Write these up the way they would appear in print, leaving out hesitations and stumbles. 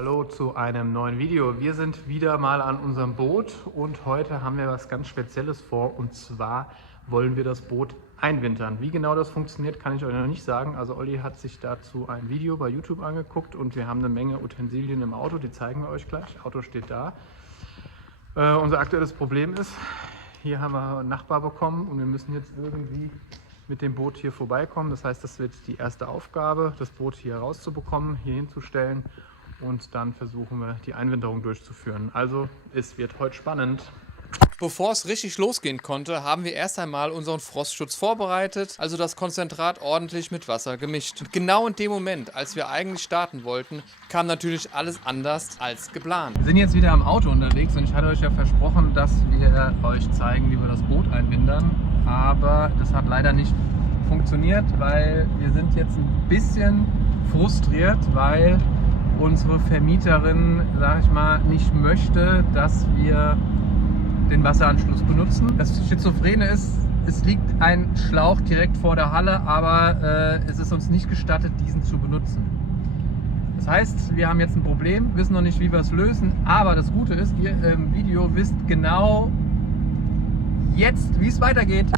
Hallo zu einem neuen Video. Wir sind wieder mal an unserem Boot und heute haben wir was ganz Spezielles vor, und zwar wollen wir das Boot einwintern. Wie genau das funktioniert, kann ich euch noch nicht sagen. Also Olli hat sich dazu ein Video bei YouTube angeguckt und wir haben eine Menge Utensilien im Auto, die zeigen wir euch gleich. Das Auto steht da. Unser aktuelles Problem ist, hier haben wir einen Nachbar bekommen und wir müssen jetzt irgendwie mit dem Boot hier vorbeikommen. Das heißt, das wird die erste Aufgabe, das Boot hier rauszubekommen, hier hinzustellen. Und dann versuchen wir, die Einwinterung durchzuführen. Also, es wird heute spannend. Bevor es richtig losgehen konnte, haben wir erst einmal unseren Frostschutz vorbereitet, also das Konzentrat ordentlich mit Wasser gemischt. Und genau in dem Moment, als wir eigentlich starten wollten, kam natürlich alles anders als geplant. Wir sind jetzt wieder am Auto unterwegs und ich hatte euch ja versprochen, dass wir euch zeigen, wie wir das Boot einwintern. Aber das hat leider nicht funktioniert, weil wir sind jetzt ein bisschen frustriert, weil unsere Vermieterin, sag ich mal, nicht möchte, dass wir den Wasseranschluss benutzen. Das Schizophrene ist, es liegt ein Schlauch direkt vor der Halle, aber es ist uns nicht gestattet, diesen zu benutzen. Das heißt, wir haben jetzt ein Problem, wissen noch nicht, wie wir es lösen, aber das Gute ist, ihr im Video wisst genau jetzt, wie es weitergeht.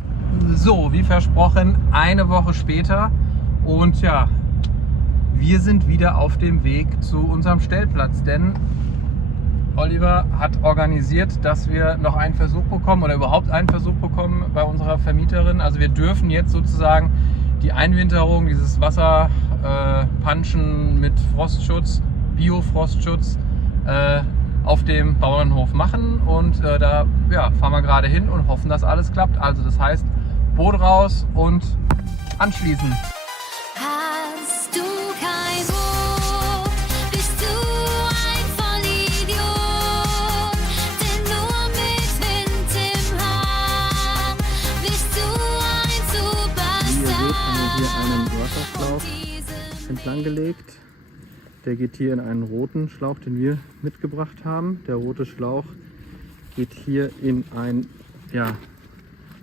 So, wie versprochen, eine Woche später und ja, wir sind wieder auf dem Weg zu unserem Stellplatz, denn Oliver hat organisiert, dass wir noch einen Versuch bekommen oder überhaupt einen Versuch bekommen bei unserer Vermieterin. Also wir dürfen jetzt sozusagen die Einwinterung, dieses Wasserpanschen mit Frostschutz, Bio-Frostschutz auf dem Bauernhof machen und da fahren wir gerade hin und hoffen, dass alles klappt. Also das heißt, Boot raus und anschließen. Hast du kein Boot, bist du ein Vollidiot, denn nur mit Wind im Haar bist du ein Superstar. Wie ihr seht, haben wir hier einen Wasserschlauch entlang gelegt. Der geht hier in einen roten Schlauch, den wir mitgebracht haben. Der rote Schlauch geht hier in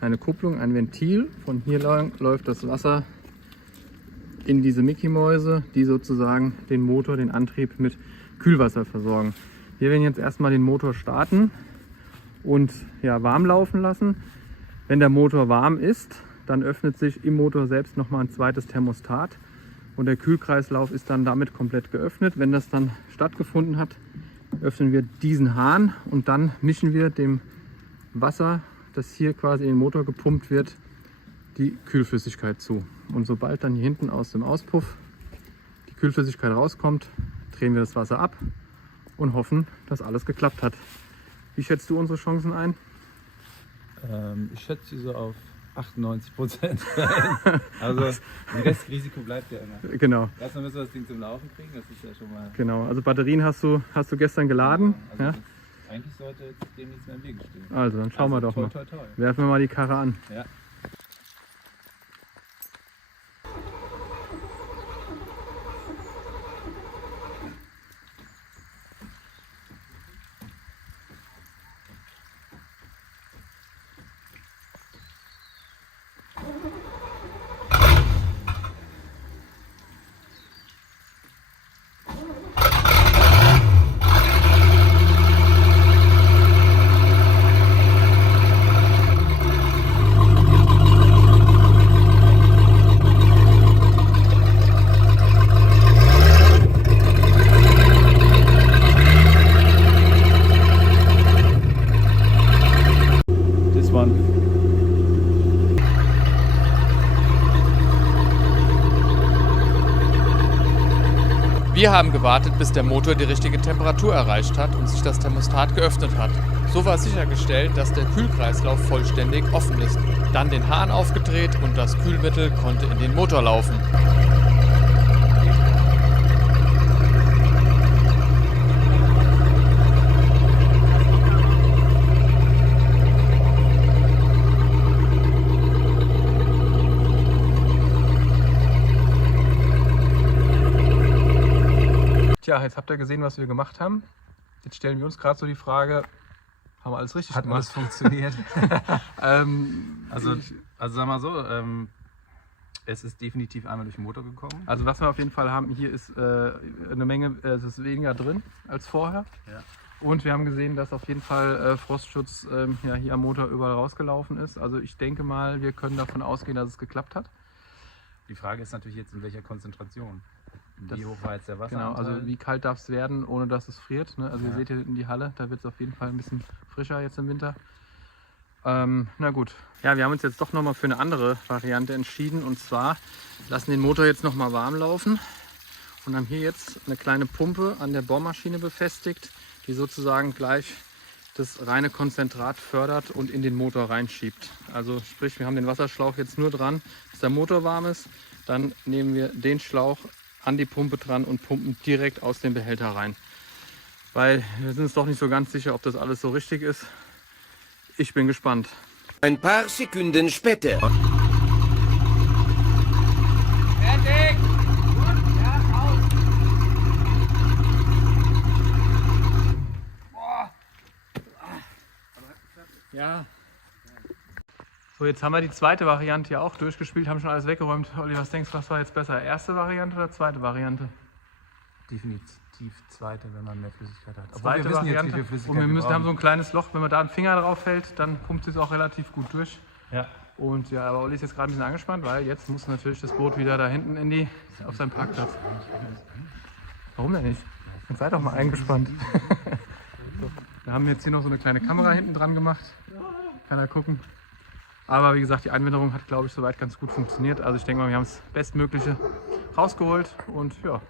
eine Kupplung, ein Ventil. Von hier lang läuft das Wasser in diese Mickey-Mäuse, die sozusagen den Motor, den Antrieb mit Kühlwasser versorgen. Wir werden jetzt erstmal den Motor starten und warm laufen lassen. Wenn der Motor warm ist, dann öffnet sich im Motor selbst nochmal ein zweites Thermostat und der Kühlkreislauf ist dann damit komplett geöffnet. Wenn das dann stattgefunden hat, öffnen wir diesen Hahn und dann mischen wir dem Wasser, das hier quasi in den Motor gepumpt wird, die Kühlflüssigkeit zu. Und sobald dann hier hinten aus dem Auspuff die Kühlflüssigkeit rauskommt, drehen wir das Wasser ab und hoffen, dass alles geklappt hat. Wie schätzt du unsere Chancen ein? Ich schätze sie so auf 98%. Also das Restrisiko bleibt ja immer. Genau. Erstmal müssen wir das Ding zum Laufen kriegen, das ist ja schon mal... Genau, also Batterien hast du gestern geladen. Also Ja? eigentlich sollte jetzt dem nichts mehr im Wege stehen. Also dann schauen wir doch toi, mal. toi, toi. Werfen wir mal die Karre an. Ja. This one. Wir haben gewartet, bis der Motor die richtige Temperatur erreicht hat und sich das Thermostat geöffnet hat. So war sichergestellt, dass der Kühlkreislauf vollständig offen ist. Dann den Hahn aufgedreht und das Kühlmittel konnte in den Motor laufen. Tja, jetzt habt ihr gesehen, was wir gemacht haben. Jetzt stellen wir uns gerade so die Frage, haben wir alles richtig Hat gemacht? alles funktioniert. ähm, Also sag mal so, es ist definitiv einmal durch den Motor gekommen. Also was wir auf jeden Fall haben, hier ist eine Menge, es ist weniger drin als vorher. Ja. Und wir haben gesehen, dass auf jeden Fall Frostschutz ja, hier am Motor überall rausgelaufen ist. Also ich denke mal, wir können davon ausgehen, dass es geklappt hat. Die Frage ist natürlich jetzt, in welcher Konzentration. Das- Wie hoch war jetzt der Genau, Wasseranteil? also wie kalt darf es werden, ohne dass es friert. Ne? Also ihr seht hier hinten die Halle, da wird es auf jeden Fall ein bisschen frischer jetzt im Winter. Na gut. Ja, wir haben uns jetzt doch nochmal für eine andere Variante entschieden. Und zwar lassen den Motor jetzt nochmal warm laufen und haben hier jetzt eine kleine Pumpe an der Bohrmaschine befestigt, die sozusagen gleich das reine Konzentrat fördert und in den Motor reinschiebt. Also sprich, wir haben den Wasserschlauch jetzt nur dran, bis der Motor warm ist. Dann nehmen wir den Schlauch an die Pumpe dran und pumpen direkt aus dem Behälter rein. Weil wir sind uns doch nicht so ganz sicher, ob das alles so richtig ist. Ich bin gespannt. Ein paar Sekunden später. Ja. So, jetzt haben wir die zweite Variante ja auch durchgespielt, haben schon alles weggeräumt. Olli, was denkst du, was war jetzt besser? Erste Variante oder zweite Variante? Definitiv zweite, wenn man mehr Flüssigkeit hat. Obwohl Zweite wir wissen jetzt, Variante. wie viel Flüssigkeit Und wir müssen, haben brauchen. so ein kleines Loch, wenn man da einen Finger drauf hält, dann pumpt es auch relativ gut durch. Ja. Und ja, aber Olli ist jetzt gerade ein bisschen angespannt, weil jetzt muss natürlich das Boot wieder da hinten auf seinen Parkplatz. Warum denn nicht? Dann seid doch mal eingespannt. So, wir haben jetzt hier noch so eine kleine Kamera hinten dran gemacht. Kann er gucken. Aber wie gesagt, die Einwinterung hat, glaube ich, soweit ganz gut funktioniert. Also ich denke mal, wir haben das Bestmögliche rausgeholt. Und ja,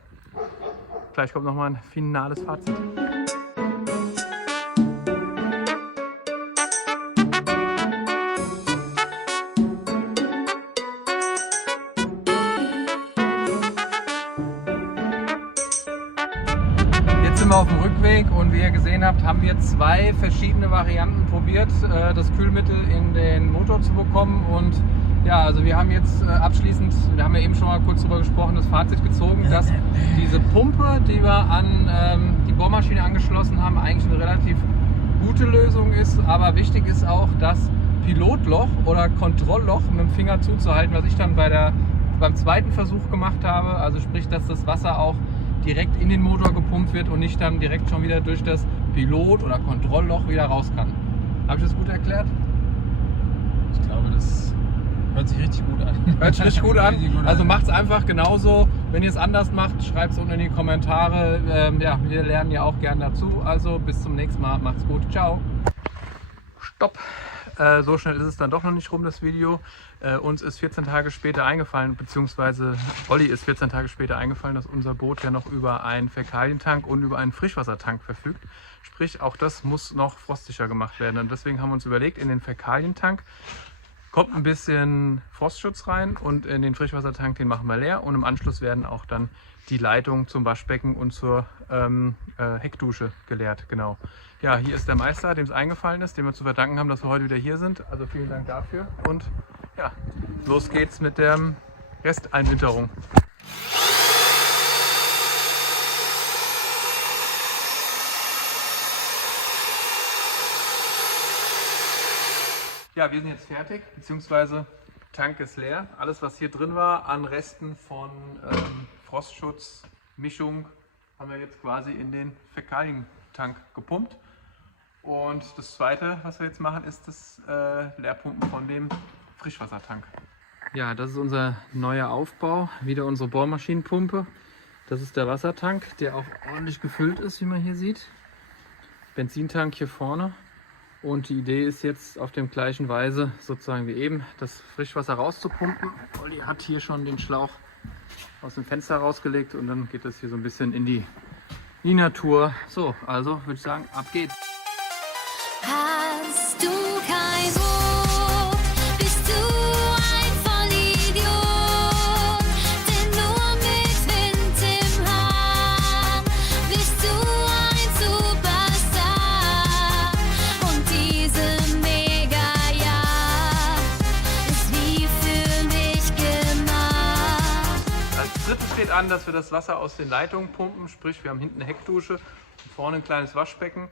gleich kommt noch mal ein finales Fazit. Jetzt sind wir auf dem Rückweg und wie ihr gesehen habt, haben wir zwei verschiedene Varianten probiert, das Kühlmittel in den Motor zu bekommen. Und ja, also wir haben jetzt abschließend, wir haben ja eben schon mal kurz drüber gesprochen, das Fazit gezogen, dass diese Pumpe, die wir an die Bohrmaschine angeschlossen haben, eigentlich eine relativ gute Lösung ist. Aber wichtig ist auch, das Pilotloch oder Kontrollloch mit dem Finger zuzuhalten, was ich dann beim zweiten Versuch gemacht habe. Also sprich, dass das Wasser auch direkt in den Motor gepumpt wird und nicht dann direkt schon wieder durch das Pilot- oder Kontrollloch wieder raus kann. Habe ich das gut erklärt? Ich glaube, das hört sich richtig gut an. Hört sich richtig gut an. Richtig gut Also an. macht es einfach genauso. Wenn ihr es anders macht, schreibt es unten in die Kommentare. Ja, wir lernen ja auch gern dazu. Also bis zum nächsten Mal. Macht's gut. Ciao. Stopp. So schnell ist es dann doch noch nicht rum, das Video. Uns ist 14 Tage später eingefallen, beziehungsweise Olli ist 14 Tage später eingefallen, dass unser Boot ja noch über einen Fäkalientank und über einen Frischwassertank verfügt. Sprich, auch das muss noch frostsicher gemacht werden. Und deswegen haben wir uns überlegt, in den Fäkalientank kommt ein bisschen Frostschutz rein und in den Frischwassertank, den machen wir leer. Und im Anschluss werden auch dann die Leitungen zum Waschbecken und zur Heckdusche geleert. Genau. Ja, hier ist der Meister, dem es eingefallen ist, dem wir zu verdanken haben, dass wir heute wieder hier sind. Also vielen Dank dafür. Und ja, los geht's mit der Resteinwinterung. Ja, wir sind jetzt fertig, beziehungsweise Tank ist leer. Alles, was hier drin war an Resten von Frostschutz, Mischung, haben wir jetzt quasi in den Fäkalientank gepumpt. Und das zweite, was wir jetzt machen, ist das Leerpumpen von dem Frischwassertank. Ja, das ist unser neuer Aufbau. Wieder unsere Bohrmaschinenpumpe. Das ist der Wassertank, der auch ordentlich gefüllt ist, wie man hier sieht. Benzintank hier vorne. Und die Idee ist jetzt auf dem gleichen Weise, sozusagen wie eben, das Frischwasser rauszupumpen. Olli hat hier schon den Schlauch aus dem Fenster rausgelegt und dann geht das hier so ein bisschen in die Natur. So, also würde ich sagen, ab geht's. Hast du kein Boot, bist du ein Vollidiot. Denn nur mit Wind im Haar bist du ein Superstar. Und diese Mega-Yacht ist wie für mich gemacht. Als drittes steht an, dass wir das Wasser aus den Leitungen pumpen, sprich wir haben hinten eine Heckdusche und vorne ein kleines Waschbecken.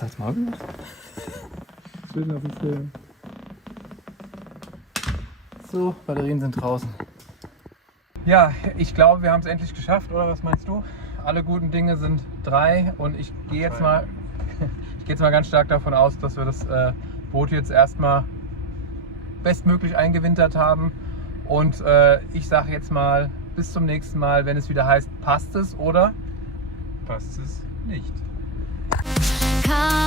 Hast du das mal gemacht? Schön auf dem Film. So, Batterien sind draußen. Ja, ich glaube, wir haben es endlich geschafft, oder was meinst du? Alle guten Dinge sind 3 und ich gehe jetzt mal ganz stark davon aus, dass wir das Boot jetzt erstmal bestmöglich eingewintert haben. Und ich sage jetzt mal bis zum nächsten Mal, wenn es wieder heißt, passt es oder Passt es nicht. Kann